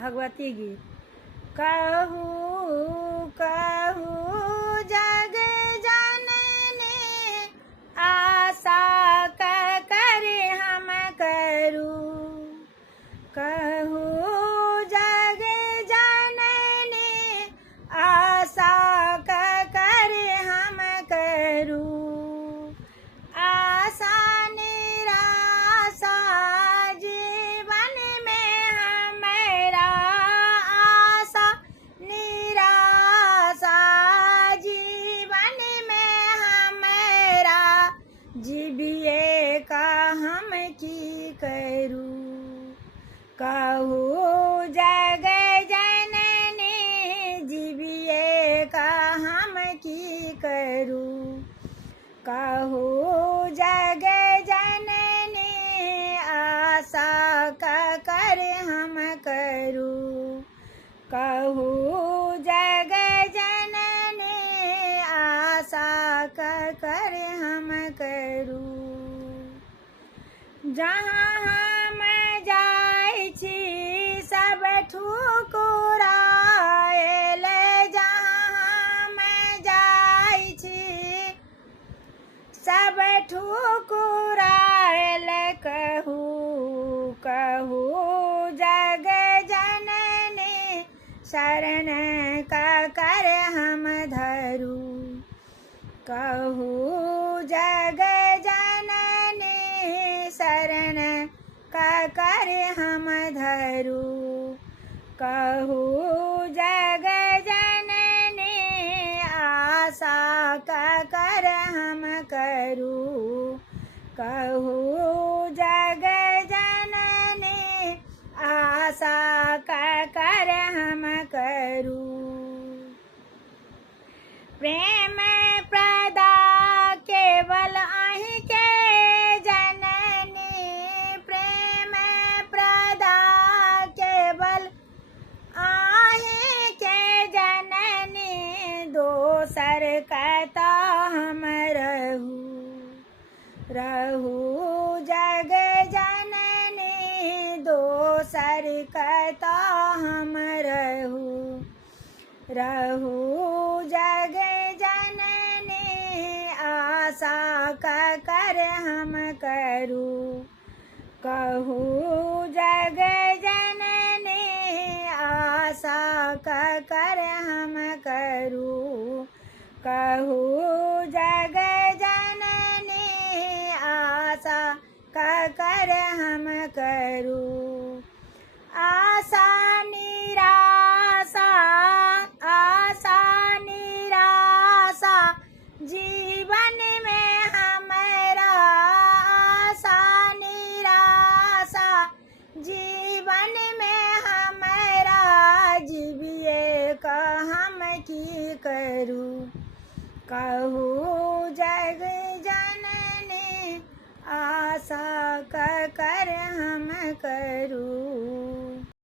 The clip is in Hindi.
भगवती गीत। कहू कहू जग जननी आशा कर हम करूं। कहू जग जननी आशा कर हम करूं। आशा निराशा जीवन में हमारा, आशा निराशा जीवन में हमारा, जीविए का हम की करूं। कहू जग जननी जीविए का हम की करूं। कहू जग जननी आशा कर हम करूं। कहू जग जननी आशा कर हम करूं। जहाँ हम जाई छी सब ठुकराएल, जहाँ हम जाई छी सब ठुकराएल। कहू कहू जग जननी शरण कर हम धरूं। कहू जग जननी शरण कर हम धरूं। कहू जग जननी आशा कर हम करूं। कहू जग जननी आशा कर हम करूं। प्रेम प्रदा केवल अहीं के जननी, प्रेम प्रदा केवल अहीं के जननी, दोसर कहता हम रहू जग जननी, दोसर कहता हम रहू जग जननी आशा कर हम करूं। कहू जग जननी आशा कर हम करूं। कहू जग जननी आशा कर हम करूं। आशा निराशा, आशा निराशा जीवन में हमारा, आशा निराशा जीवन में हमारा, जीविए का हम की करूं। कहू जग जननी आशा कर हम करूं।